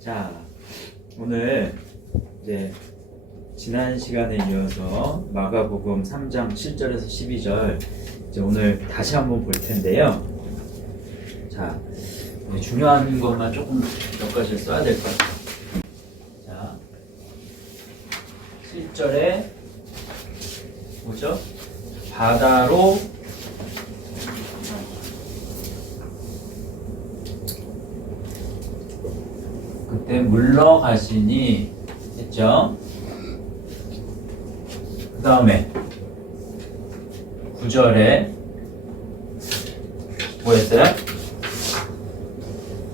자, 오늘 이제 지난 시간에 이어서 마가복음 3장 7절에서 12절 이제 오늘 다시 한번 볼 텐데요. 자, 중요한 것만 조금 몇 가지 써야 될 것 같아요. 자, 7절에 뭐죠? 바다로 그때 물러가시니 했죠? 그 다음에 9절에 뭐 했어요?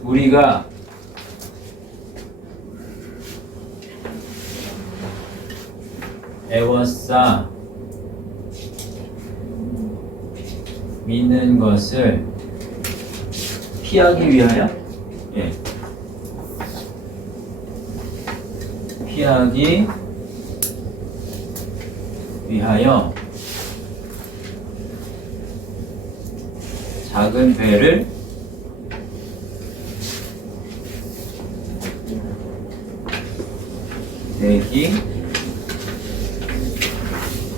우리가 애워싸 믿는 것을 피하기 위하여 피하기 위하여 작은 배를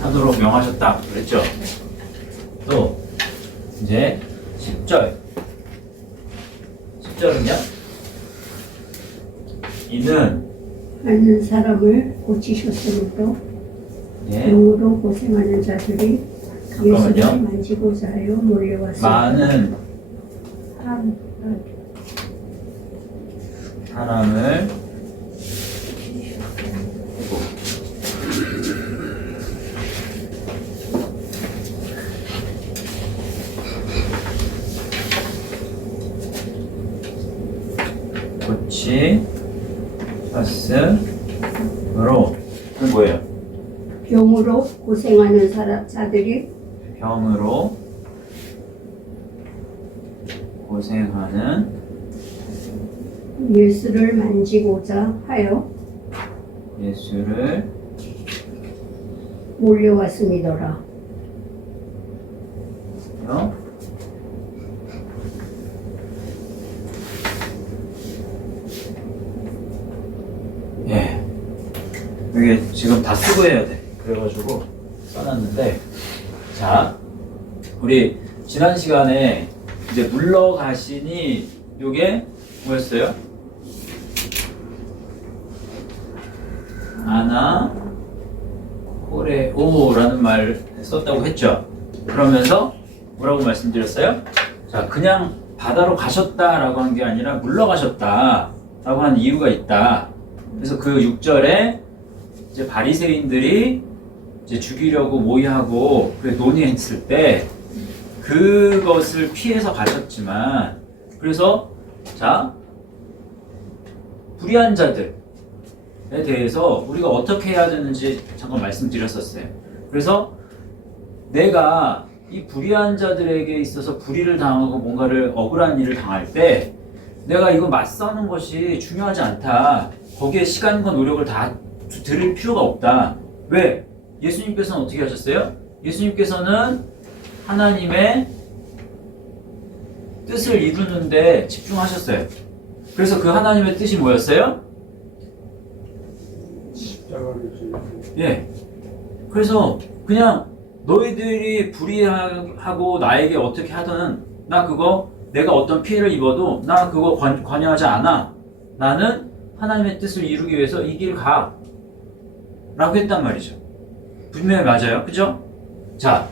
대기하도록 명하셨다 그랬죠. 또 이제 10절은요 이는 많은 사람을 고치셨으므로 병으로 고생하는 자들이 예수를 만지고자 하여 몰려왔습니다. 많은 사람을 고치셨으므로 뭐예요? 병으로 고생하는 자들이 병으로 고생하는 예수를 만지고자 하여 예수를 몰려왔습니다라. 이게 지금 다 쓰고 해야 돼. 그래가지고 써놨는데, 자, 우리 지난 시간에 이제 물러가시니 요게 뭐였어요? 아나 코레오라는 말 썼다고 했죠. 그러면서 뭐라고 말씀드렸어요? 자, 그냥 바다로 가셨다라고 한 게 아니라 물러가셨다라고 한 이유가 있다. 그래서 그 6절에 이제 바리새인들이 이제 죽이려고 모의하고 논의했을 때 그것을 피해서 가셨지만, 그래서 자, 불의한 자들에 대해서 우리가 어떻게 해야 되는지 잠깐 말씀드렸었어요. 그래서 내가 이 불의한 자들에게 있어서 불의를 당하고 뭔가를 억울한 일을 당할 때 내가 이거 맞서는 것이 중요하지 않다. 거기에 시간과 노력을 다 들일 필요가 없다. 왜? 예수님께서는 어떻게 하셨어요? 예수님께서는 하나님의 뜻을 이루는데 집중하셨어요. 그래서 그 하나님의 뜻이 뭐였어요? 그래서 그냥 너희들이 불의하고 나에게 어떻게 하든 나 그거 내가 어떤 피해를 입어도 나 그거 관여하지 않아. 나는 하나님의 뜻을 이루기 위해서 이 길 가. 라고 했단 말이죠. 분명히 맞아요. 그죠? 자,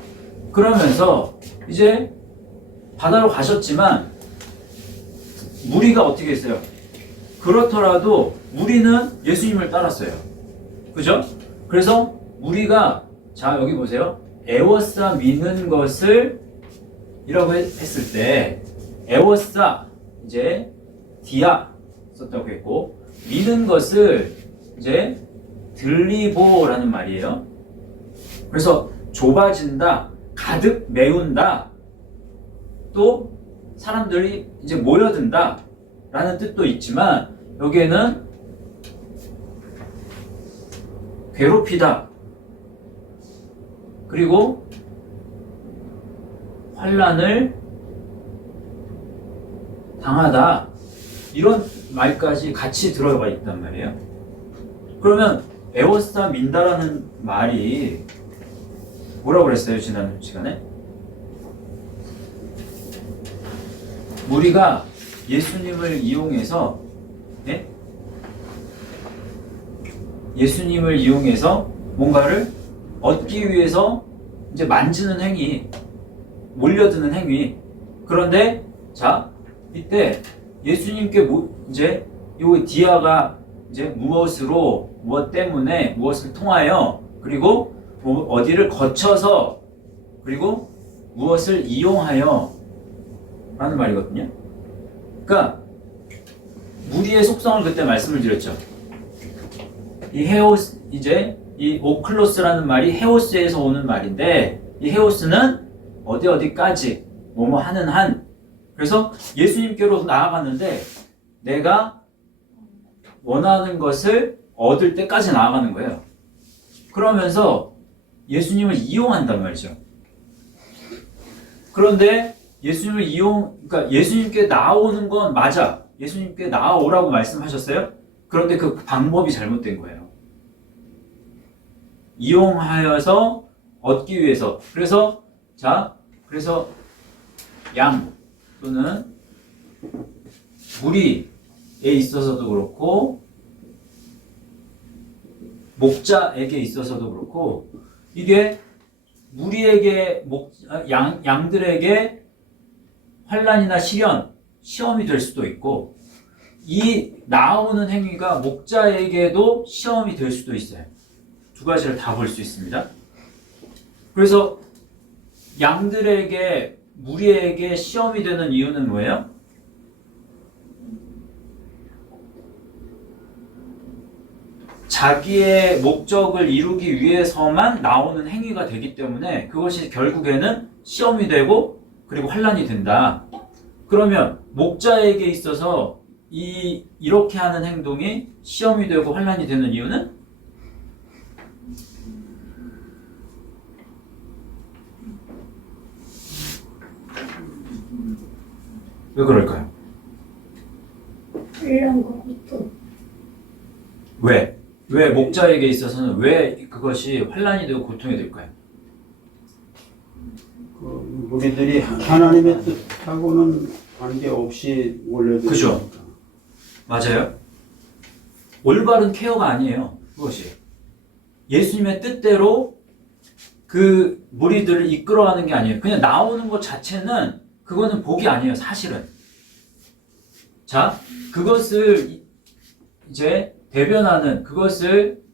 그러면서 이제 바다로 가셨지만 무리가 어떻게 했어요? 그렇더라도 무리는 예수님을 따랐어요. 그죠? 그래서 무리가 자 여기 보세요. 애워싸 미는 것을 이라고 했을 때 애워싸 이제 디아 썼다고 했고 미는 것을 이제 들리보라는 말이에요. 그래서 좁아진다, 가득 메운다, 또 사람들이 이제 모여든다 라는 뜻도 있지만 여기에는 괴롭히다, 그리고 환난을 당하다 이런 말까지 같이 들어가 있단 말이에요. 그러면 에워싸 민다라는 말이 뭐라고 그랬어요, 지난 시간에? 우리가 예수님을 이용해서, 예? 예수님을 이용해서 뭔가를 얻기 위해서 이제 만지는 행위, 몰려드는 행위. 그런데 자, 이때 예수님께 이제 요 디아가 이제 무엇으로, 무엇 때문에, 무엇을 통하여, 그리고 어디를 거쳐서, 그리고 무엇을 이용하여 라는 말이거든요. 그러니까 무리의 속성을 그때 말씀을 드렸죠. 이 헤오스, 이제 이 오클로스라는 말이 헤오스에서 오는 말인데, 이 헤오스는 어디까지 뭐뭐 하는 한. 그래서 예수님께로 나아갔는데 내가 원하는 것을 얻을 때까지 나아가는 거예요. 그러면서 예수님을 이용한단 말이죠. 그런데 그러니까 예수님께 나아오는 건 맞아. 예수님께 나아오라고 말씀하셨어요. 그런데 그 방법이 잘못된 거예요. 이용하여서 얻기 위해서. 그래서 양 또는 무리에 있어서도 그렇고 목자에게 있어서도 그렇고 이게 무리에게 양들에게 환난이나 시험이 될 수도 있고 이 나오는 행위가 목자에게도 시험이 될 수도 있어요. 두 가지를 다 볼 수 있습니다. 그래서 양들에게 무리에게 시험이 되는 이유는 뭐예요? 자기의 목적을 이루기 위해서만 나오는 행위가 되기 때문에 그것이 결국에는 시험이 되고 그리고 환난이 된다. 그러면 목자에게 있어서 이렇게 하는 행동이 시험이 되고 환난이 되는 이유는 왜 그럴까요? 환난과 고통. 왜 목자에게 있어서는 왜 그것이 환난이 되고 고통이 될까요? 그 무리들이 하나님의 뜻하고는 관계없이 몰려들으니까. 그죠? 맞아요. 올바른 케어가 아니에요. 그것이 예수님의 뜻대로 그 무리들을 이끌어가는 게 아니에요. 그냥 나오는 것 자체는 그거는 복이 아니에요. 사실은. 자, 그것을 이제 대변하는 그것을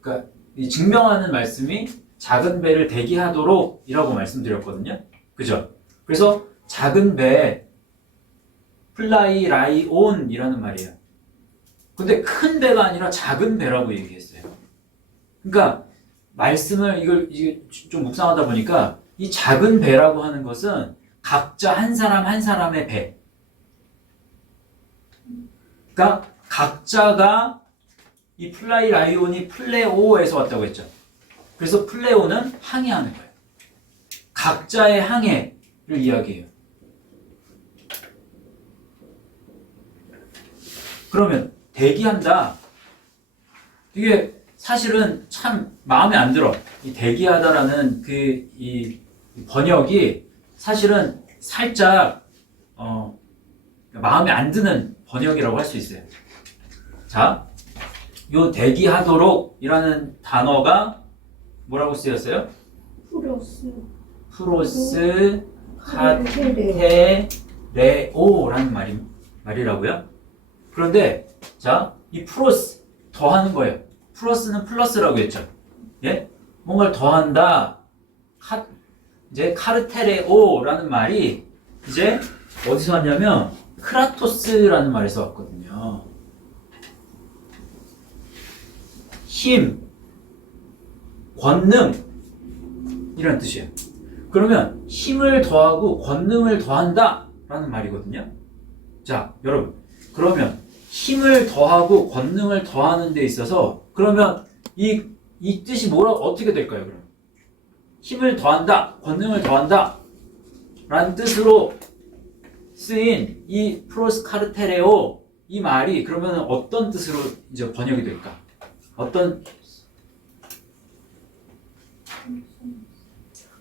그러니까 증명하는 말씀이 작은 배를 대기하도록 이라고 말씀드렸거든요. 그죠? 그래서 작은 배 플라이라이온이라는 말이에요. 근데 큰 배가 아니라 작은 배라고 얘기했어요. 그러니까 말씀을 이게 좀 묵상하다 보니까 이 작은 배라고 하는 것은 각자 한 사람 한 사람의 배. 그러니까 각자가 이 플라이라이온이 플레오에서 왔다고 했죠. 그래서 플레오는 항해하는 거예요. 각자의 항해를 이야기해요. 그러면 대기한다. 이게 사실은 참 마음에 안 들어. 이 대기하다라는 이 번역이 사실은 살짝 마음에 안 드는 번역이라고 할 수 있어요. 자, 요 대기하도록이라는 단어가 뭐라고 쓰였어요? 프로스 카테레오라는 말이라고요. 그런데 자, 이 프로스 더하는 거예요. 프로스는 플러스라고 했죠. 예? 뭔가를 더한다. 이제 카르테레오라는 말이 이제 어디서 왔냐면 크라토스라는 말에서 왔거든요. 힘, 권능 이라는 뜻이에요. 그러면 힘을 더하고 권능을 더한다 라는 말이거든요. 자, 여러분, 그러면 힘을 더하고 권능을 더하는 데 있어서 그러면 이 뜻이 어떻게 될까요? 그럼 힘을 더한다, 권능을 더한다 라는 뜻으로 쓰인 이 프로스카르테레오 이 말이 그러면 어떤 뜻으로 이제 번역이 될까? 어떤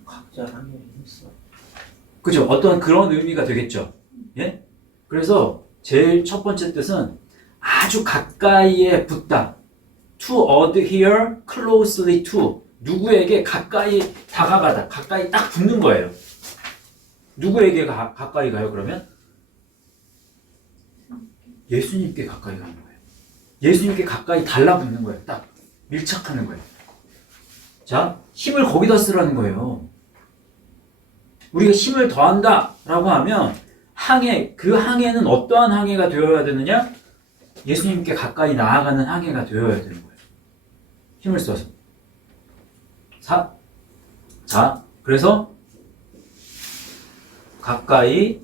각자 한명이 있어. 그죠? 어떤 그런 의미가 되겠죠. 예? 그래서 제일 첫 번째 뜻은 아주 가까이에 붙다. To adhere closely to. 누구에게 가까이 다가가다. 가까이 딱 붙는 거예요. 누구에게 가까이 가요, 그러면? 예수님께 가까이 가는 거예요. 예수님께 가까이 달라붙는 거예요. 딱 밀착하는 거예요. 자, 힘을 거기다 쓰라는 거예요. 우리가 힘을 더한다 라고 하면 항해, 그 항해는 어떠한 항해가 되어야 되느냐? 예수님께 가까이 나아가는 항해가 되어야 되는 거예요. 힘을 써서. 자, 그래서 가까이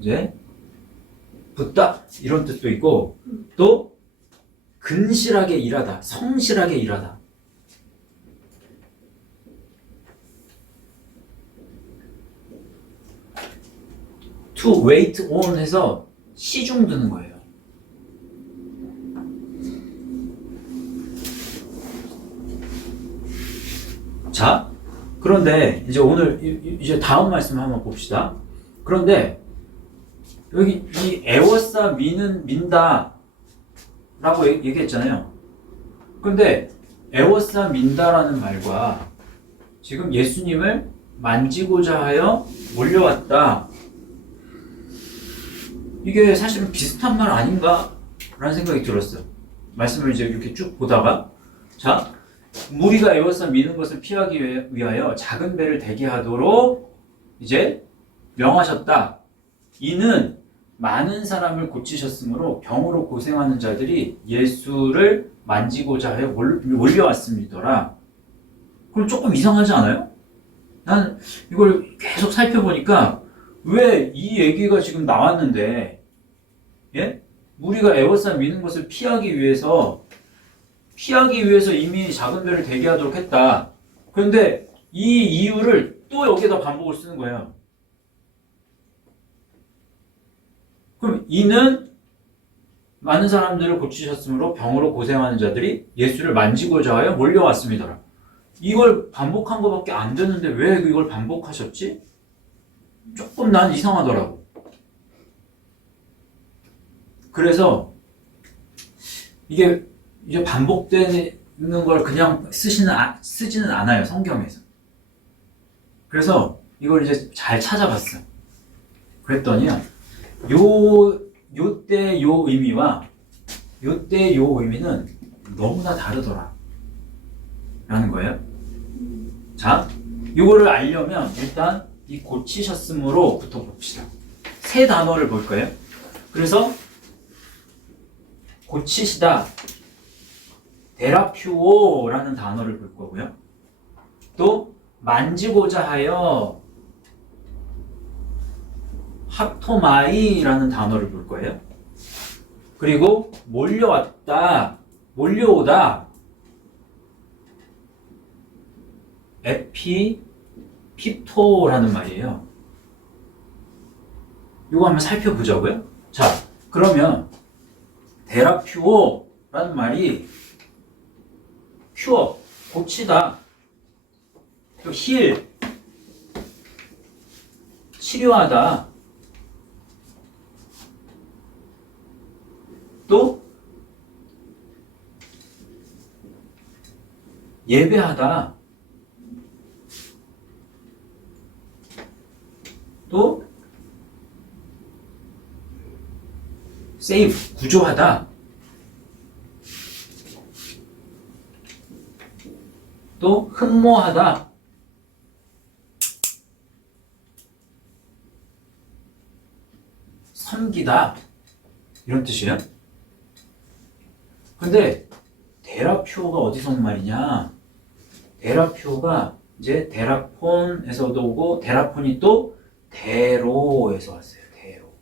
이제 붙다 이런 뜻도 있고 또 근실하게 일하다, 성실하게 일하다. to wait on 해서 시중 드는 거예요. 자, 그런데 이제 오늘 이제 다음 말씀 한번 봅시다. 그런데 여기 이 애워싸 미는 민다 라고 얘기했잖아요. 그런데 애워싸 민다라는 말과 지금 예수님을 만지고자 하여 몰려왔다. 이게 사실은 비슷한 말 아닌가? 라는 생각이 들었어요. 말씀을 이제 이렇게 쭉 보다가 자, 무리가 에워싸 미는 것을 피하기 위하여 작은 배를 대기하도록 이제 명하셨다. 이는 많은 사람을 고치셨으므로 병으로 고생하는 자들이 예수를 만지고자 하여 몰려왔습니다라. 그럼 조금 이상하지 않아요? 난 이걸 계속 살펴보니까 왜 이 얘기가 지금 나왔는데, 예? 무리가 에워싸 미는 것을 피하기 위해서 이미 작은 배를 대기하도록 했다. 그런데 이 이유를 또 여기에다 반복을 쓰는 거예요. 그럼 이는 많은 사람들을 고치셨으므로 병으로 고생하는 자들이 예수를 만지고자 하여 몰려왔습니다. 이걸 반복한 것밖에 안 되는데 왜 이걸 반복하셨지? 조금 난 이상하더라고. 그래서 이게 이제 반복되는 걸 그냥 쓰지는 않아요, 성경에서. 그래서 이걸 이제 잘 찾아봤어. 그랬더니요, 요때 요 의미와 요때 요 의미는 너무나 다르더라. 라는 거예요. 자, 요거를 알려면 일단 이 고치셨음으로부터 봅시다. 세 단어를 볼 거예요. 그래서 고치시다, 데라퓨오라는 단어를 볼 거고요. 또 만지고자 하여 합토마이라는 단어를 볼 거예요. 그리고 몰려왔다, 몰려오다, 에피피토라는 말이에요. 이거 한번 살펴보자고요. 자, 그러면 데라퓨오라는 말이 큐어, 고치다, 또 힐, 치료하다, 또 예배하다, 또 세이브, 구조하다, 또 흠모하다, 섬기다, 이런 뜻이에요. 근데 데라퓨오가 어디서 온 말이냐? 데라퓨오가 이제 데라폰에서도 오고 데라폰이 또 데로에서 왔어요. 데로.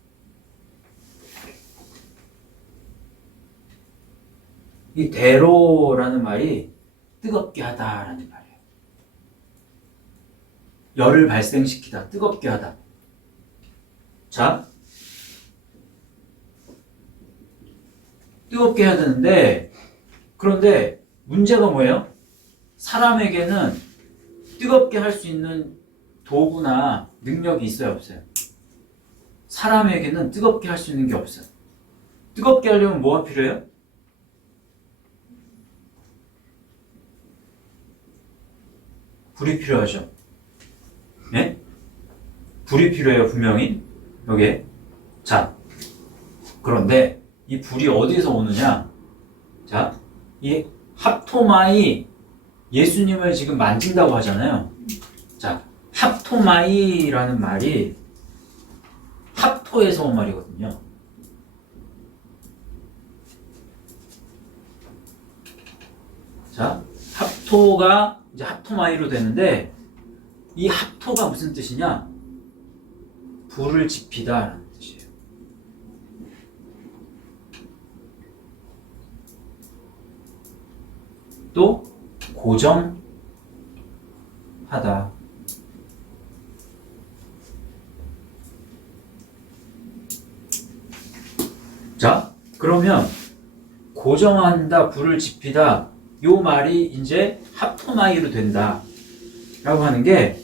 이 데로라는 말이 뜨겁게 하다라는 말이에요. 열을 발생시키다, 뜨겁게 하다. 자, 뜨겁게 해야 되는데, 그런데 문제가 뭐예요? 사람에게는 뜨겁게 할 수 있는 도구나 능력이 있어요, 없어요? 사람에게는 뜨겁게 할 수 있는 게 없어요. 뜨겁게 하려면 뭐가 필요해요? 불이 필요하죠. 네? 불이 필요해요, 분명히. 여기에. 자, 그런데 이 불이 어디서 오느냐? 자, 이 합토마이 예수님을 지금 만진다고 하잖아요. 자, 합토마이라는 말이 합토에서 온 말이거든요. 자, 합토가 이제 합토마이로 되는데 이 합토가 무슨 뜻이냐? 불을 지피다라는 뜻이에요. 또 고정하다. 자, 그러면 고정한다, 불을 지피다 요 말이 이제 합토마이로 된다 라고 하는 게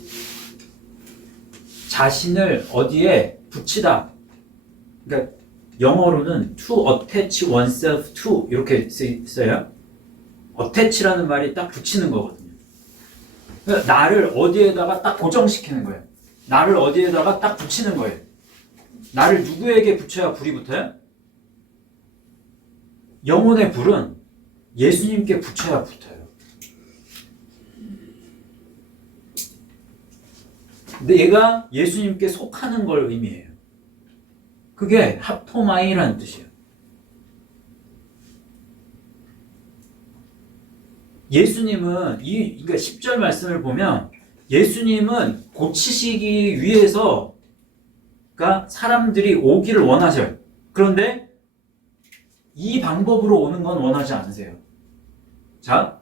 자신을 어디에 붙이다. 그러니까 영어로는 to attach oneself to 이렇게 써요. attach라는 말이 딱 붙이는 거거든요. 그러니까 나를 어디에다가 딱 고정시키는 거예요. 나를 어디에다가 딱 붙이는 거예요. 나를 누구에게 붙여야 불이 붙어요? 영혼의 불은 예수님께 붙여야 붙어요. 내가 예수님께 속하는 걸 의미해요. 그게 합토마이라는 뜻이에요. 예수님은 그러니까 10절 말씀을 보면 예수님은 고치시기 위해서 그러니까 사람들이 오기를 원하셔요. 그런데 이 방법으로 오는 건 원하지 않으세요. 자,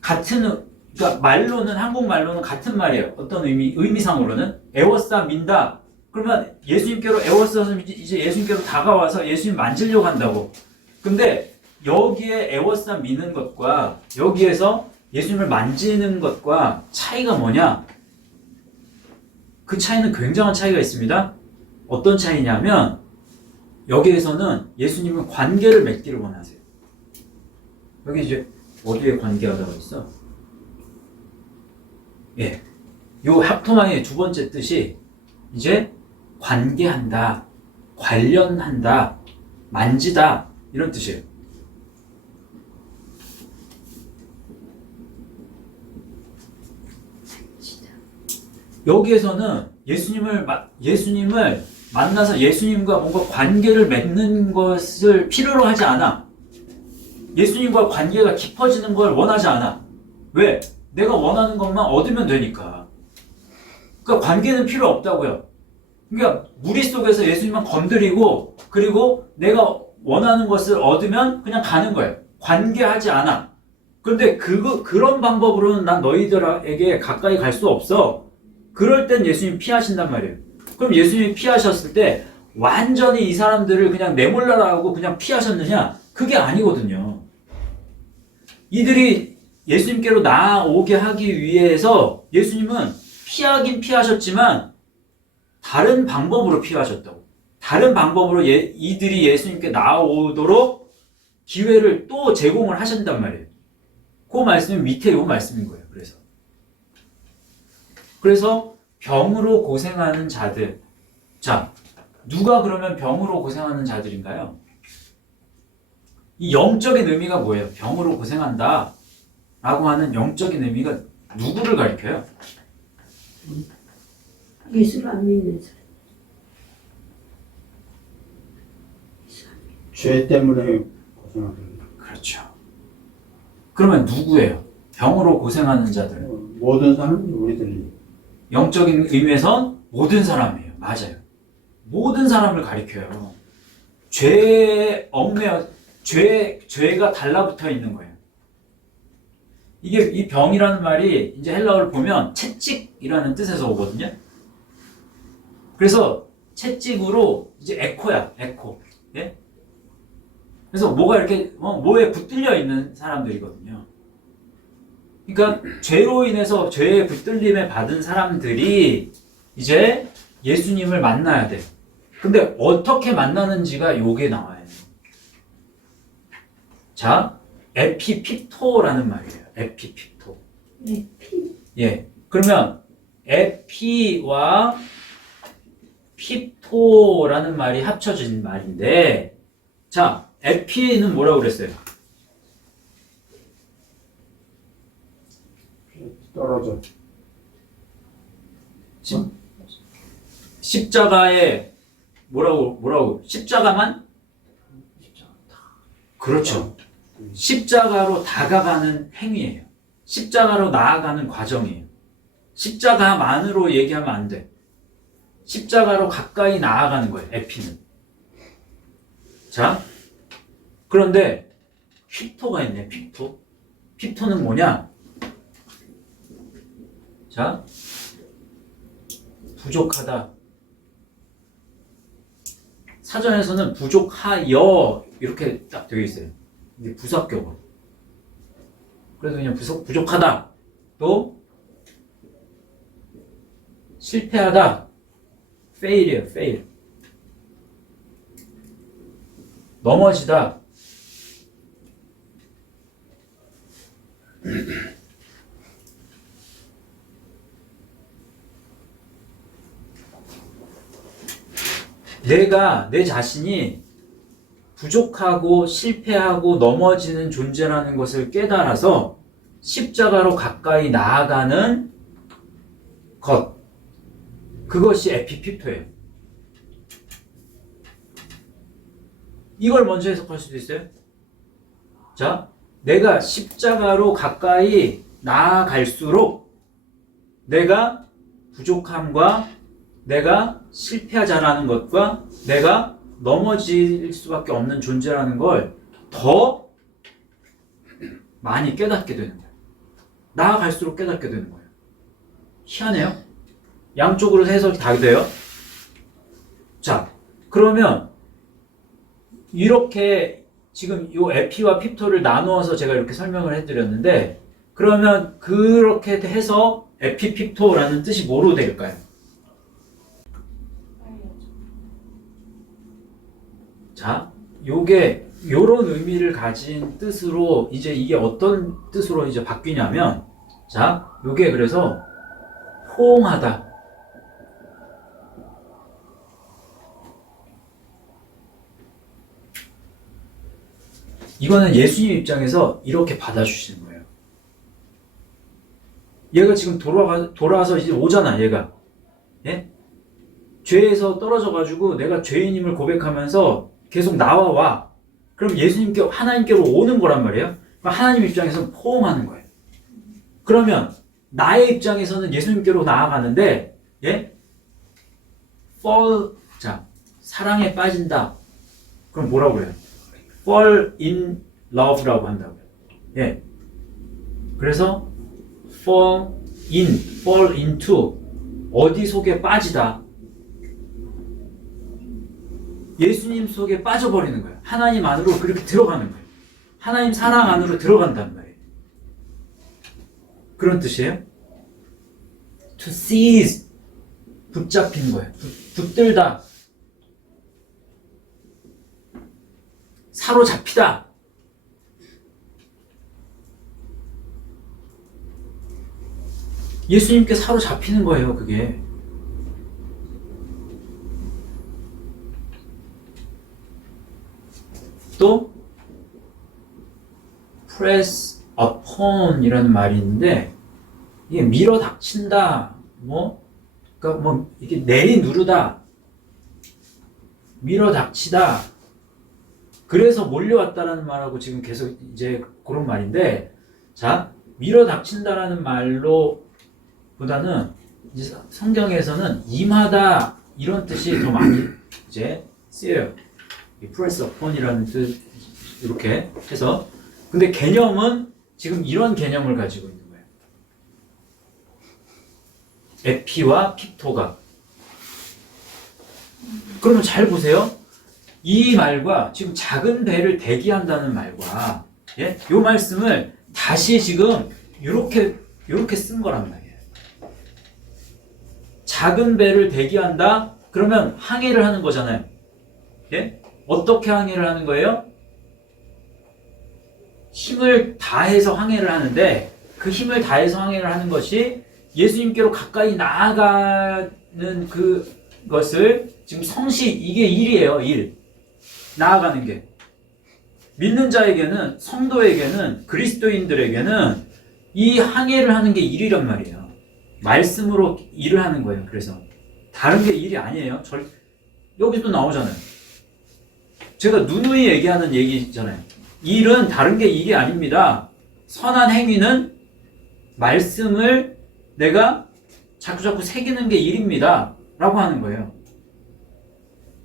그러니까 말로는, 한국말로는 같은 말이에요. 어떤 의미상으로는 에워싸 민다. 그러면 예수님께로 에워싸서 이제 예수님께로 다가와서 예수님 만지려고 한다고. 근데 여기에 에워싸 미는 것과 여기에서 예수님을 만지는 것과 차이가 뭐냐? 그 차이는 굉장한 차이가 있습니다. 어떤 차이냐면 여기에서는 예수님은 관계를 맺기를 원하세요. 여기 이제 어디에 관계하다가 있어? 예, 요 합토마이의 두 번째 뜻이 이제 관계한다, 관련한다, 만지다 이런 뜻이에요. 여기에서는 예수님을 만나서 예수님과 뭔가 관계를 맺는 것을 필요로 하지 않아. 예수님과 관계가 깊어지는 걸 원하지 않아. 왜? 내가 원하는 것만 얻으면 되니까. 그러니까 관계는 필요 없다고요. 그러니까 무리 속에서 예수님만 건드리고 그리고 내가 원하는 것을 얻으면 그냥 가는 거예요. 관계하지 않아. 그런데 그런 방법으로는 난 너희들에게 가까이 갈 수 없어. 그럴 땐 예수님 피하신단 말이에요. 그럼 예수님이 피하셨을 때 완전히 이 사람들을 그냥 내몰라라 하고 그냥 피하셨느냐? 그게 아니거든요. 이들이 예수님께로 나오게 하기 위해서 예수님은 피하긴 피하셨지만 다른 방법으로 피하셨다고. 다른 방법으로 이들이 예수님께 나오도록 기회를 또 제공을 하신단 말이에요. 그 말씀이 밑에 요 말씀인 거예요. 그래서 병으로 고생하는 자들. 자, 누가 그러면 병으로 고생하는 자들인가요? 이 영적인 의미가 뭐예요? 병으로 고생한다 라고 하는 영적인 의미가 누구를 가리켜요? 예수를 안 믿는 사람. 죄 때문에 고생하는. 그렇죠. 그러면 누구예요? 병으로 고생하는 자들. 모든 사람 우리들이. 영적인 의미에선 모든 사람이에요. 맞아요. 모든 사람을 가리켜요. 죄가 달라붙어 있는 거예요. 이게 이 병이라는 말이 이제 헬라어를 보면 채찍이라는 뜻에서 오거든요. 그래서 채찍으로 이제 에코야, 에코. 예? 그래서 뭐가 이렇게 뭐에 붙들려 있는 사람들이거든요. 그러니까 죄로 인해서 죄의 붙들림에 받은 사람들이 이제 예수님을 만나야 돼. 근데 어떻게 만나는지가 요게 나와요. 자, 에피피토라는 말이에요. 에피피토. 에피. 예. 그러면 에피와 피토라는 말이 합쳐진 말인데, 자, 에피는 뭐라고 그랬어요? 떨어져. 십자가에 뭐라고 십자가만? 그렇죠. 십자가로 다가가는 행위예요. 십자가로 나아가는 과정이에요. 십자가만으로 얘기하면 안 돼. 십자가로 가까이 나아가는 거예요. 에피는. 자, 그런데 피토가 있네. 피토. 피토는 뭐냐? 자, 부족하다. 사전에서는 부족하여 이렇게 딱 되어 있어요. 이게 부사격으로. 그래서 그냥 부족하다. 또 실패하다. fail이에요. fail. 넘어지다. 내가 내 자신이 부족하고 실패하고 넘어지는 존재라는 것을 깨달아서 십자가로 가까이 나아가는 것. 그것이 에피피토예요. 이걸 먼저 해석할 수도 있어요. 자, 내가 십자가로 가까이 나아갈수록 내가 부족함과 내가 실패하자라는 것과 내가 넘어질 수밖에 없는 존재라는 걸 더 많이 깨닫게 되는 거예요. 나아갈수록 깨닫게 되는 거예요. 희한해요. 양쪽으로 해석이 다 돼요. 자, 그러면 이렇게 지금 이 에피와 피토를 나누어서 제가 이렇게 설명을 해드렸는데, 그러면 그렇게 해서 에피피토라는 뜻이 뭐로 될까요? 자, 요게 요런 의미를 가진 뜻으로 이제 이게 어떤 뜻으로 이제 바뀌냐면, 자, 요게 그래서 호응하다. 이거는 예수님 입장에서 이렇게 받아주시는 거예요. 얘가 지금 돌아와서 이제 오잖아, 얘가. 예? 죄에서 떨어져가지고 내가 죄인임을 고백하면서 계속 나와. 그럼 예수님께, 하나님께로 오는 거란 말이에요. 그럼 하나님 입장에서는 포옹하는 거예요. 그러면 나의 입장에서는 예수님께로 나아가는데, 예? 자, 사랑에 빠진다. 그럼 뭐라고 그래요? fall in love라고 한다고요. 예. 그래서 fall into 어디 속에 빠지다. 예수님 속에 빠져버리는 거예요. 하나님 안으로 그렇게 들어가는 거예요. 하나님 사랑 안으로 들어간단 말이에요. 그런 뜻이에요. to seize 붙잡히는 거예요. 붙들다. 사로잡히다. 예수님께 사로잡히는 거예요, 그게. 또 press upon 이라는 말이 있는데, 이게 밀어 닥친다, 그러니까 이렇게 내리누르다, 밀어 닥치다. 그래서 몰려왔다라는 말하고 지금 계속 이제 그런 말인데, 자, 밀어 닥친다라는 말로 보다는 이제 성경에서는 임하다 이런 뜻이 더 많이 이제 쓰여요. 이 press upon이라는 뜻 이렇게 해서. 근데 개념은 지금 이런 개념을 가지고 있는 거예요. 에피와 피토가. 그러면 잘 보세요. 이 말과 지금 작은 배를 대기한다는 말과 예? 요 말씀을 다시 지금 요렇게 쓴 거란 말이에요. 작은 배를 대기한다? 그러면 항해를 하는 거잖아요. 예? 어떻게 항해를 하는 거예요? 힘을 다해서 항해를 하는데 그 힘을 다해서 항해를 하는 것이 예수님께로 가까이 나아가는 그것을 지금 성시 이게 일이에요. 일. 나아가는 게. 믿는 자에게는 성도에게는 그리스도인들에게는 이 항해를 하는 게 일이란 말이에요. 말씀으로 일을 하는 거예요. 그래서 다른 게 일이 아니에요. 여기도 나오잖아요. 제가 누누이 얘기하는 얘기잖아요. 일은 다른 게 일이 아닙니다. 선한 행위는 말씀을 내가 자꾸자꾸 새기는 게 일입니다. 라고 하는 거예요.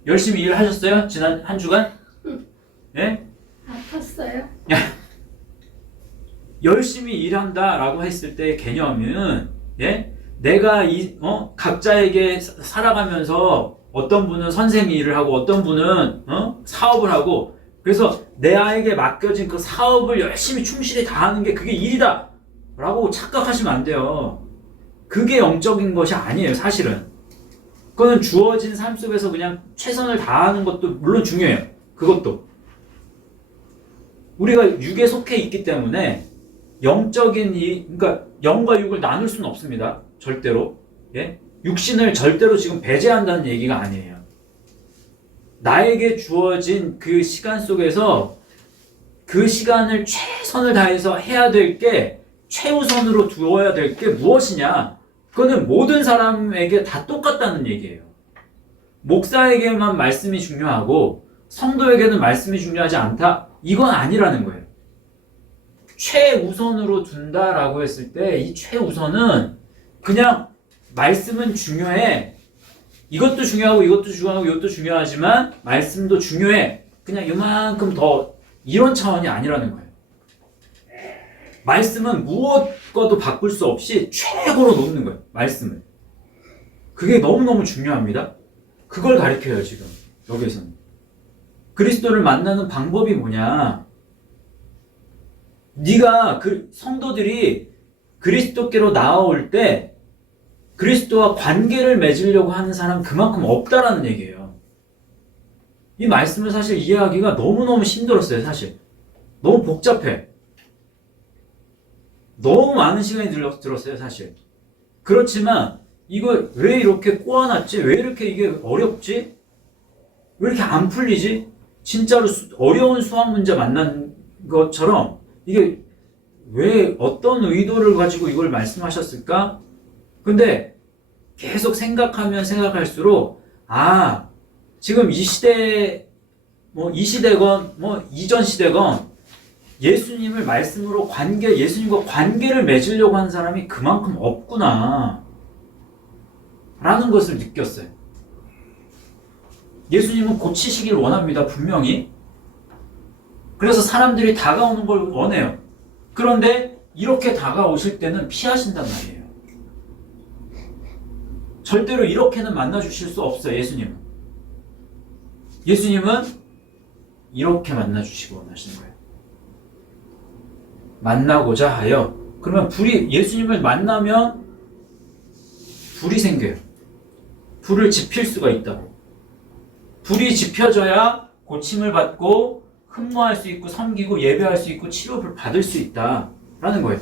열심히 일하셨어요? 지난 한 주간? 예? 아팠어요? 열심히 일한다 라고 했을 때의 개념은 예? 내가 각자에게 살아가면서 어떤 분은 선생 일을 하고 어떤 분은 사업을 하고 그래서 내 아이에게 맡겨진 그 사업을 열심히 충실히 다하는 게 그게 일이다 라고 착각하시면 안 돼요. 그게 영적인 것이 아니에요. 사실은 그거는 주어진 삶 속에서 그냥 최선을 다하는 것도 물론 중요해요. 그것도 우리가 육에 속해 있기 때문에 영적인 그러니까 영과 육을 나눌 수는 없습니다. 절대로. 예? 육신을 절대로 지금 배제한다는 얘기가 아니에요. 나에게 주어진 그 시간 속에서 그 시간을 최선을 다해서 해야 될 게 최우선으로 두어야 될 게 무엇이냐? 그거는 모든 사람에게 다 똑같다는 얘기예요. 목사에게만 말씀이 중요하고 성도에게는 말씀이 중요하지 않다? 이건 아니라는 거예요. 최우선으로 둔다라고 했을 때 이 최우선은 그냥 말씀은 중요해. 이것도 중요하고 이것도 중요하고 이것도 중요하지만 말씀도 중요해. 그냥 이만큼 더 이런 차원이 아니라는 거예요. 말씀은 무엇과도 바꿀 수 없이 최고로 놓는 거예요. 말씀을. 그게 너무너무 중요합니다. 그걸 가르쳐요 지금 여기에서는. 그리스도를 만나는 방법이 뭐냐? 네가 그 성도들이 그리스도께로 나아올 때 그리스도와 관계를 맺으려고 하는 사람 그만큼 없다라는 얘기예요. 이 말씀을 사실 이해하기가 너무너무 힘들었어요. 사실 너무 복잡해. 너무 많은 시간이 들었어요. 사실 그렇지만 이걸 왜 이렇게 꼬아놨지? 왜 이렇게 이게 어렵지? 왜 이렇게 안 풀리지? 진짜로 어려운 수학 문제 만난 것처럼 이게 왜 어떤 의도를 가지고 이걸 말씀하셨을까? 근데 계속 생각하면 생각할수록 지금 이 시대 이 시대건 이전 시대건 예수님을 말씀으로 예수님과 관계를 맺으려고 하는 사람이 그만큼 없구나 라는 것을 느꼈어요. 예수님은 고치시길 원합니다. 분명히. 그래서 사람들이 다가오는 걸 원해요. 그런데 이렇게 다가오실 때는 피하신단 말이에요. 절대로 이렇게는 만나주실 수 없어요. 예수님은 이렇게 만나주시고 원하시는 거예요. 만나고자 하여. 그러면 예수님을 만나면 불이 생겨요. 불을 지필 수가 있다고. 불이 지펴져야 고침을 받고 흠모할 수 있고 섬기고 예배할 수 있고 치료를 받을 수 있다라는 거예요.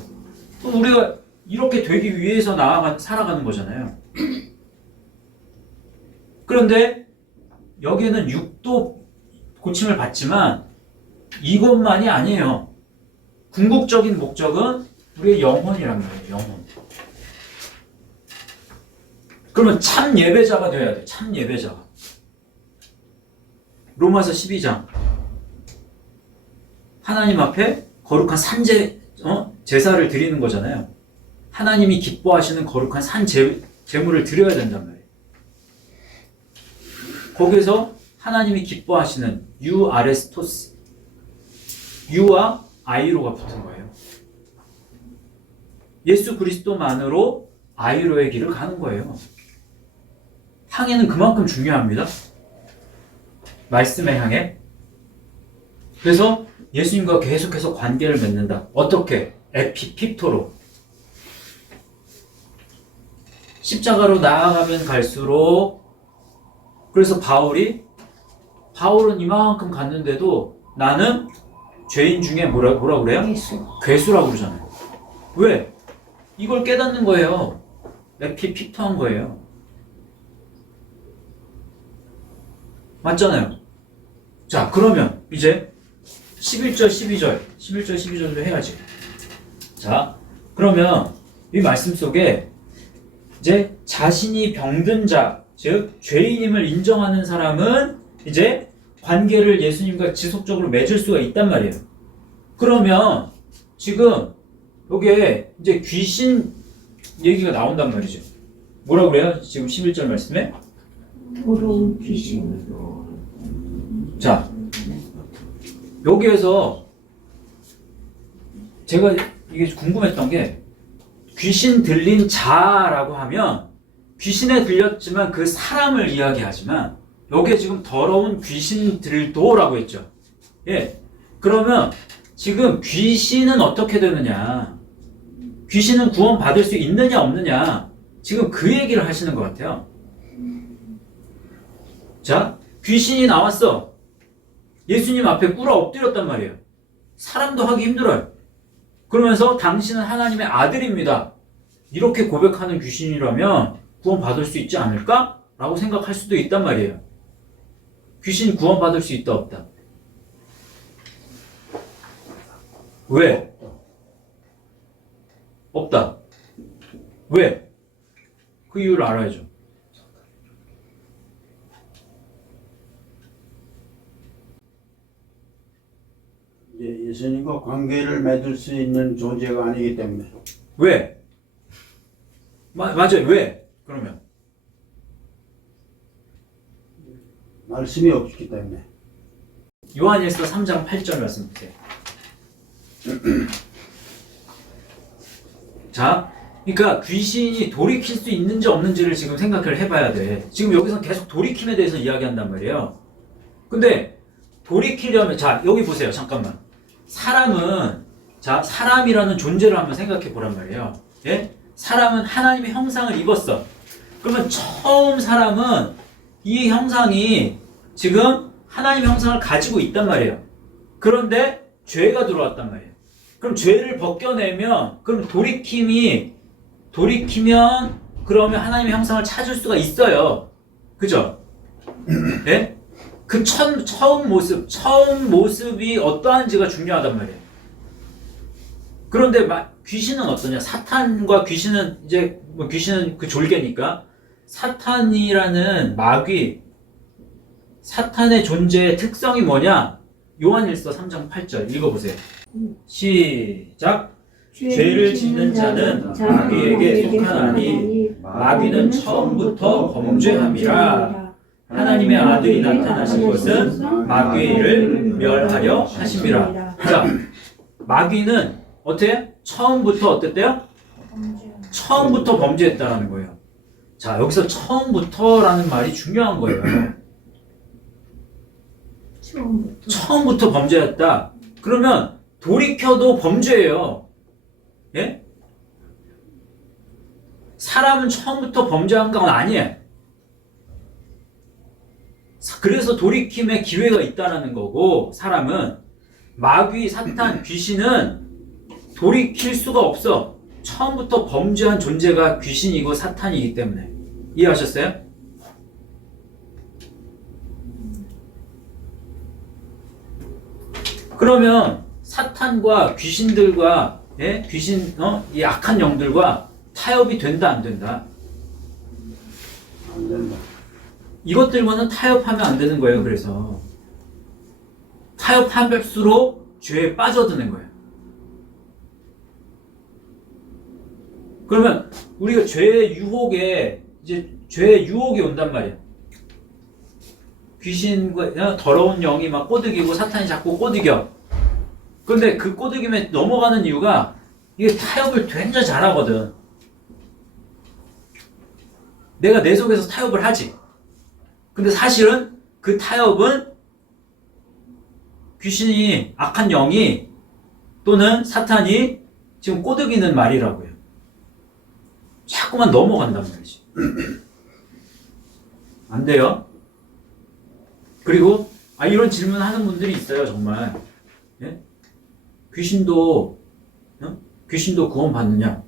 그럼 우리가 이렇게 되기 위해서 살아가는 거잖아요. 그런데 여기에는 육도 고침을 받지만 이것만이 아니에요. 궁극적인 목적은 우리의 영혼이란 말이에요. 영혼. 그러면 참 예배자가 되어야 돼. 참 예배자가. 로마서 12장. 하나님 앞에 거룩한 제사를 드리는 거잖아요. 하나님이 기뻐하시는 거룩한 제물을 드려야 된단 말이에요. 거기서 하나님이 기뻐하시는 유아레스토스. 유와 아이로가 붙은 거예요. 예수 그리스도만으로 아이로의 길을 가는 거예요. 향해는 그만큼 중요합니다. 말씀의 향해. 그래서 예수님과 계속해서 관계를 맺는다. 어떻게? 에피픽토로. 십자가로 나아가면 갈수록, 그래서 바울은 이만큼 갔는데도 나는 죄인 중에 뭐라 그래요? 예수. 괴수라고 그러잖아요. 왜? 이걸 깨닫는 거예요. 에피픽토한 거예요. 맞잖아요. 자, 그러면 이제 11절, 12절도 해야지. 자, 그러면 이 말씀 속에 이제 자신이 병든 자, 즉 죄인임을 인정하는 사람은 이제 관계를 예수님과 지속적으로 맺을 수가 있단 말이에요. 그러면 지금 여기에 이제 귀신 얘기가 나온단 말이죠. 뭐라고 그래요? 지금 11절 말씀에? 더러운 귀신. 자, 여기에서 제가 이게 궁금했던 게 귀신 들린 자라고 하면 귀신에 들렸지만 그 사람을 이야기하지만 여기에 지금 더러운 귀신들도라고 했죠. 예. 그러면 지금 귀신은 어떻게 되느냐? 귀신은 구원받을 수 있느냐 없느냐? 지금 그 얘기를 하시는 것 같아요. 자, 귀신이 나왔어. 예수님 앞에 꿇어 엎드렸단 말이에요. 사람도 하기 힘들어요. 그러면서 당신은 하나님의 아들입니다. 이렇게 고백하는 귀신이라면 구원받을 수 있지 않을까? 라고 생각할 수도 있단 말이에요. 귀신 구원받을 수 있다 없다? 왜? 없다. 왜? 그 이유를 알아야죠. 이제 예수님과 관계를 맺을 수 있는 존재가 아니기 때문에. 왜? 맞아요. 왜? 그러면 말씀이 없기 때문에. 요한일서 3장 8절 말씀 보세요. 자, 그러니까 귀신이 돌이킬 수 있는지 없는지를 지금 생각을 해봐야 돼. 지금 여기서 계속 돌이킴에 대해서 이야기한단 말이에요. 근데 돌이키려면, 자, 여기 보세요. 잠깐만. 사람이라는 존재를 한번 생각해 보란 말이에요. 예? 사람은 하나님의 형상을 입었어. 그러면 처음 사람은 이 형상이 지금 하나님의 형상을 가지고 있단 말이에요. 그런데 죄가 들어왔단 말이에요. 그럼 죄를 벗겨내면, 그럼 돌이키면 그러면 하나님의 형상을 찾을 수가 있어요. 그죠? 예? 그 처음 모습이 어떠한지가 중요하단 말이에요. 그런데 귀신은 어떠냐? 사탄과 귀신은 이제 귀신은 그 졸개니까 사탄이라는 마귀, 사탄의 존재의 특성이 뭐냐? 요한일서 3장 8절 읽어보세요. 시작. 죄를 짓는 자는 마귀에게 속하나니 마귀는 처음부터 범죄함이라. 하나님의 아들이 나타나신 것은 마귀의 일을 멸하려 하심이라. 자, 마귀는 어때요? 처음부터 어땠대요? 처음부터 범죄했다라는 거예요. 자, 여기서 처음부터라는 말이 중요한 거예요. 처음부터 범죄했다. 그러면 돌이켜도 범죄예요. 예? 사람은 처음부터 범죄한 건 아니에요. 그래서 돌이킴의 기회가 있다는 거고, 사람은 마귀, 사탄, 귀신은 돌이킬 수가 없어. 처음부터 범죄한 존재가 귀신이고 사탄이기 때문에. 이해하셨어요? 그러면 사탄과 귀신들과 이 악한 영들과 타협이 된다 안 된다? 안 된다. 이것들과는 타협하면 안 되는 거예요. 그래서 타협할수록 죄에 빠져드는 거예요. 그러면 우리가 죄의 유혹이 온단 말이야. 귀신과 더러운 영이 막 꼬드기고 사탄이 자꾸 꼬드겨. 그런데 그 꼬드김에 넘어가는 이유가 이게 타협을 굉장히 잘하거든. 내가 내 속에서 타협을 하지. 근데 사실은 그 타협은 귀신이, 악한 영이 또는 사탄이 지금 꼬드기는 말이라고요. 자꾸만 넘어간단 말이지. 안 돼요. 그리고 이런 질문 하는 분들이 있어요. 정말. 예? 귀신도 구원 받느냐?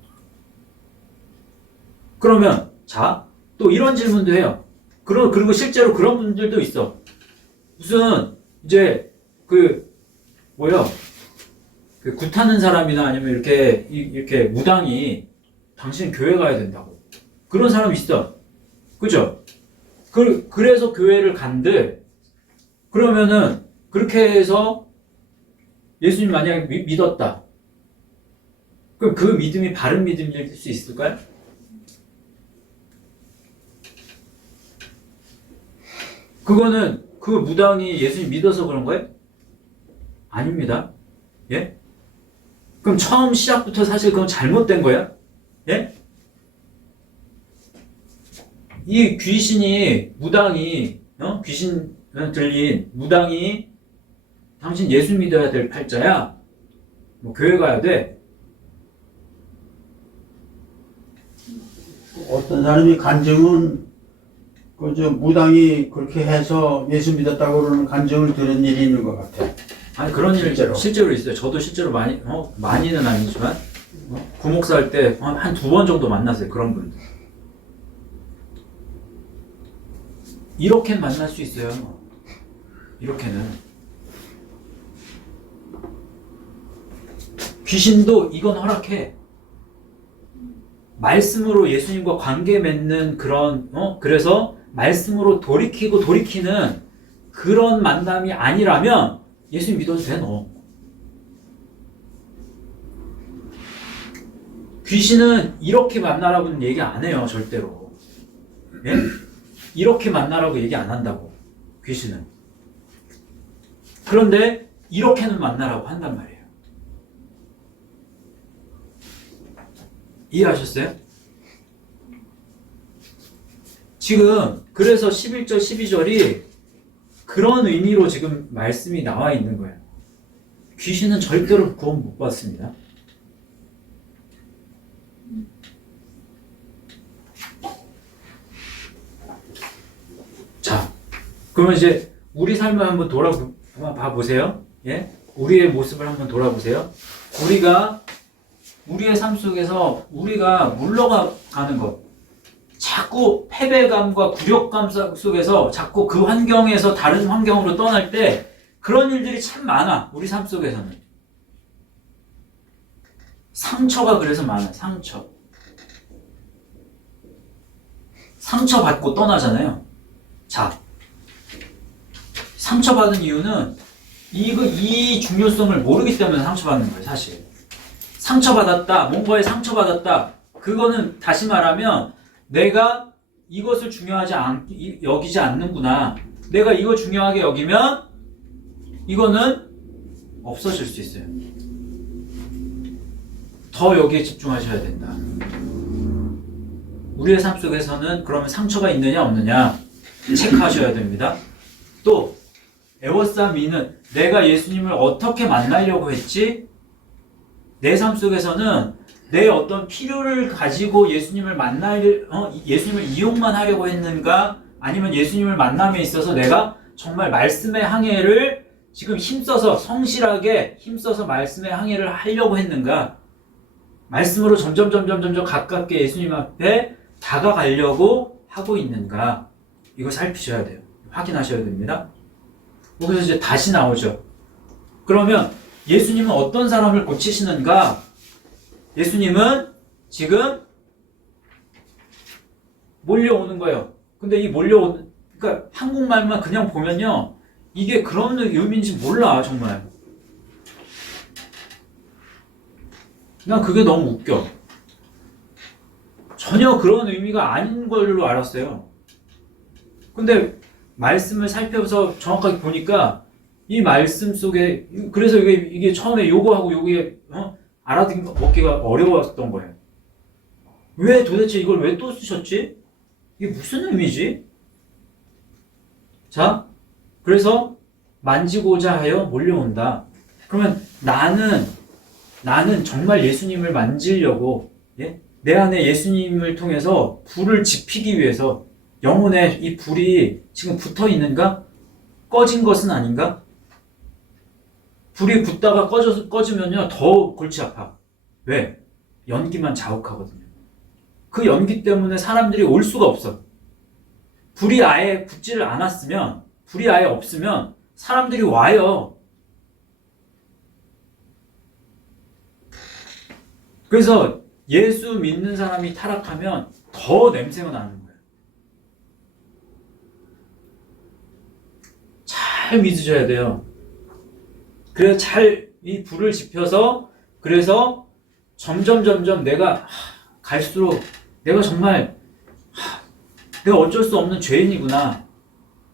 그러면 자, 또 이런 질문도 해요. 그리고 실제로 그런 분들도 있어. 무슨 이제 그 굿하는 사람이나 아니면 이렇게 무당이 당신 교회 가야 된다고. 그런 사람 있어. 그죠? 그래서 교회를 간들, 그러면은 그렇게 해서 예수님 만약에 믿었다. 그럼 그 믿음이 바른 믿음일 수 있을까요? 그거는 그 무당이 예수님 믿어서 그런 거예요? 아닙니다. 예? 그럼 처음 시작부터 사실 그건 잘못된 거야? 예? 이 귀신이, 무당이, 귀신 들린 무당이 당신 예수 믿어야 될 팔자야? 뭐 교회 가야 돼? 어떤 사람이 간증은 그저 무당이 그렇게 해서 예수 믿었다고 그러는 간증을 들은 일이 있는 것 같아. 아니 그런 일 실제로 있어요. 저도 실제로 많이는 아니지만 구목사 할 때 한 2번 정도 만났어요. 그런 분들. 이렇게 만날 수 있어요. 이렇게는. 귀신도 이건 허락해. 말씀으로 예수님과 관계 맺는 그런, 그래서 말씀으로 돌이키는 그런 만남이 아니라면 예수님 믿어도 돼, 너. 귀신은 이렇게 만나라고는 얘기 안 해요, 절대로. 예? 이렇게 만나라고 얘기 안 한다고, 귀신은. 그런데 이렇게는 만나라고 한단 말이에요. 이해하셨어요? 지금 그래서 11절, 12절이 그런 의미로 지금 말씀이 나와 있는 거예요. 귀신은 절대로 구원 못 받습니다. 자, 그러면 이제 우리 삶을 한번 돌아봐 보세요. 예? 우리의 모습을 한번 돌아보세요. 우리의 삶 속에서 우리가 물러가는 것, 자꾸 패배감과 굴욕감 속에서 자꾸 그 환경에서 다른 환경으로 떠날 때 그런 일들이 참 많아. 우리 삶 속에서는. 상처가 그래서 많아. 상처받고 떠나잖아요. 자, 상처받은 이유는 이 중요성을 모르기 때문에 상처받는 거예요, 사실. 상처받았다, 뭔가에 상처받았다. 그거는 다시 말하면 내가 이것을 여기지 않는구나. 내가 이거 중요하게 여기면 이거는 없어질 수 있어요. 더 여기에 집중하셔야 된다. 우리의 삶 속에서는 그러면 상처가 있느냐 없느냐 체크하셔야 됩니다. 또 에워싸미는 내가 예수님을 어떻게 만나려고 했지? 내 삶 속에서는 내 어떤 필요를 가지고 예수님을 예수님을 이용만 하려고 했는가? 아니면 예수님을 만남에 있어서 내가 정말 말씀의 항해를 지금 성실하게 힘써서 말씀의 항해를 하려고 했는가? 말씀으로 점점 가깝게 예수님 앞에 다가가려고 하고 있는가? 이거 살피셔야 돼요. 확인하셔야 됩니다. 그래서 이제 다시 나오죠. 그러면 예수님은 어떤 사람을 고치시는가? 예수님은 지금 몰려오는 거예요. 근데 그러니까 한국말만 그냥 보면요. 이게 그런 의미인지 몰라, 정말. 난 그게 너무 웃겨. 전혀 그런 의미가 아닌 걸로 알았어요. 근데 말씀을 살펴서 정확하게 보니까 이 말씀 속에, 그래서 이게 처음에 요거하고 요게 알아듣기가 어려웠던 거예요. 왜 도대체 이걸 왜 또 쓰셨지? 이게 무슨 의미지? 자, 그래서 만지고자 하여 몰려온다. 그러면 나는 정말 예수님을 만지려고, 예? 내 안에 예수님을 통해서 불을 지피기 위해서 영혼에 이 불이 지금 붙어 있는가? 꺼진 것은 아닌가? 불이 붙다가 꺼지면요, 더 골치 아파. 왜? 연기만 자욱하거든요. 그 연기 때문에 사람들이 올 수가 없어. 불이 아예 붙지를 않았으면, 불이 아예 없으면 사람들이 와요. 그래서 예수 믿는 사람이 타락하면 더 냄새가 나는 거예요. 잘 믿으셔야 돼요. 그래서 잘 이 불을 지펴서, 그래서 점점 내가 갈수록 내가 정말 내가 어쩔 수 없는 죄인이구나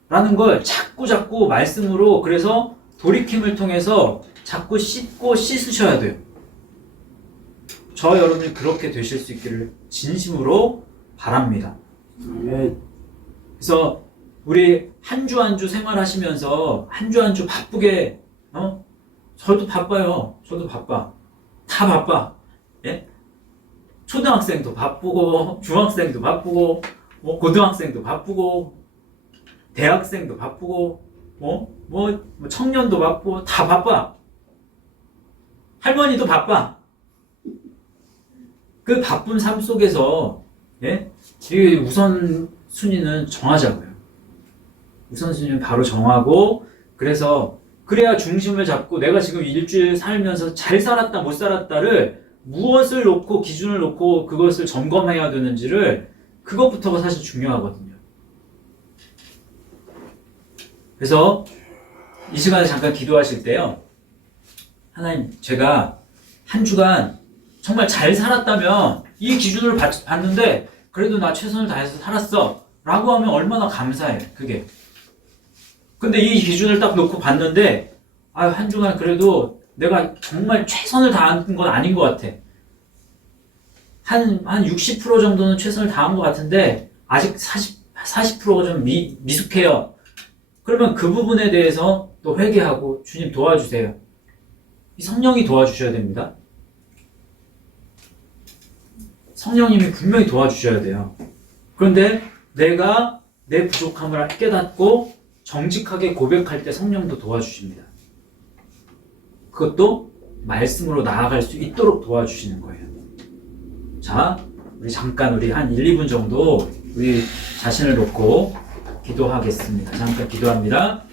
라는 걸 자꾸 말씀으로, 그래서 돌이킴을 통해서 자꾸 씻으셔야 돼요. 저 여러분이 그렇게 되실 수 있기를 진심으로 바랍니다. 예, 그래서 우리 한 주 생활하시면서 한 주 바쁘게, 저도 바빠요. 저도 바빠. 다 바빠. 예? 초등학생도 바쁘고, 중학생도 바쁘고, 고등학생도 바쁘고, 대학생도 바쁘고, 청년도 바쁘고, 다 바빠. 할머니도 바빠. 그 바쁜 삶 속에서, 예? 이 우선순위는 정하자고요. 우선순위는 바로 정하고, 그래야 중심을 잡고 내가 지금 일주일 살면서 잘 살았다 못 살았다를 무엇을 놓고 기준을 놓고 그것을 점검해야 되는지를, 그것부터가 사실 중요하거든요. 그래서 이 시간에 잠깐 기도하실 때요, 하나님, 제가 한 주간 정말 잘 살았다면 이 기준을 봤는데 그래도 나 최선을 다해서 살았어 라고 하면 얼마나 감사해. 그게. 근데 이 기준을 딱 놓고 봤는데 한 주간 그래도 내가 정말 최선을 다한 건 아닌 것 같아. 한 60% 정도는 최선을 다한 것 같은데 아직 40%가 좀 미숙해요. 그러면 그 부분에 대해서 또 회개하고, 주님 도와주세요. 이 성령이 도와주셔야 됩니다. 성령님이 분명히 도와주셔야 돼요. 그런데 내가 내 부족함을 깨닫고 정직하게 고백할 때 성령도 도와주십니다. 그것도 말씀으로 나아갈 수 있도록 도와주시는 거예요. 자, 우리 잠깐 한 1, 2분 정도 우리 자신을 놓고 기도하겠습니다. 잠깐 기도합니다.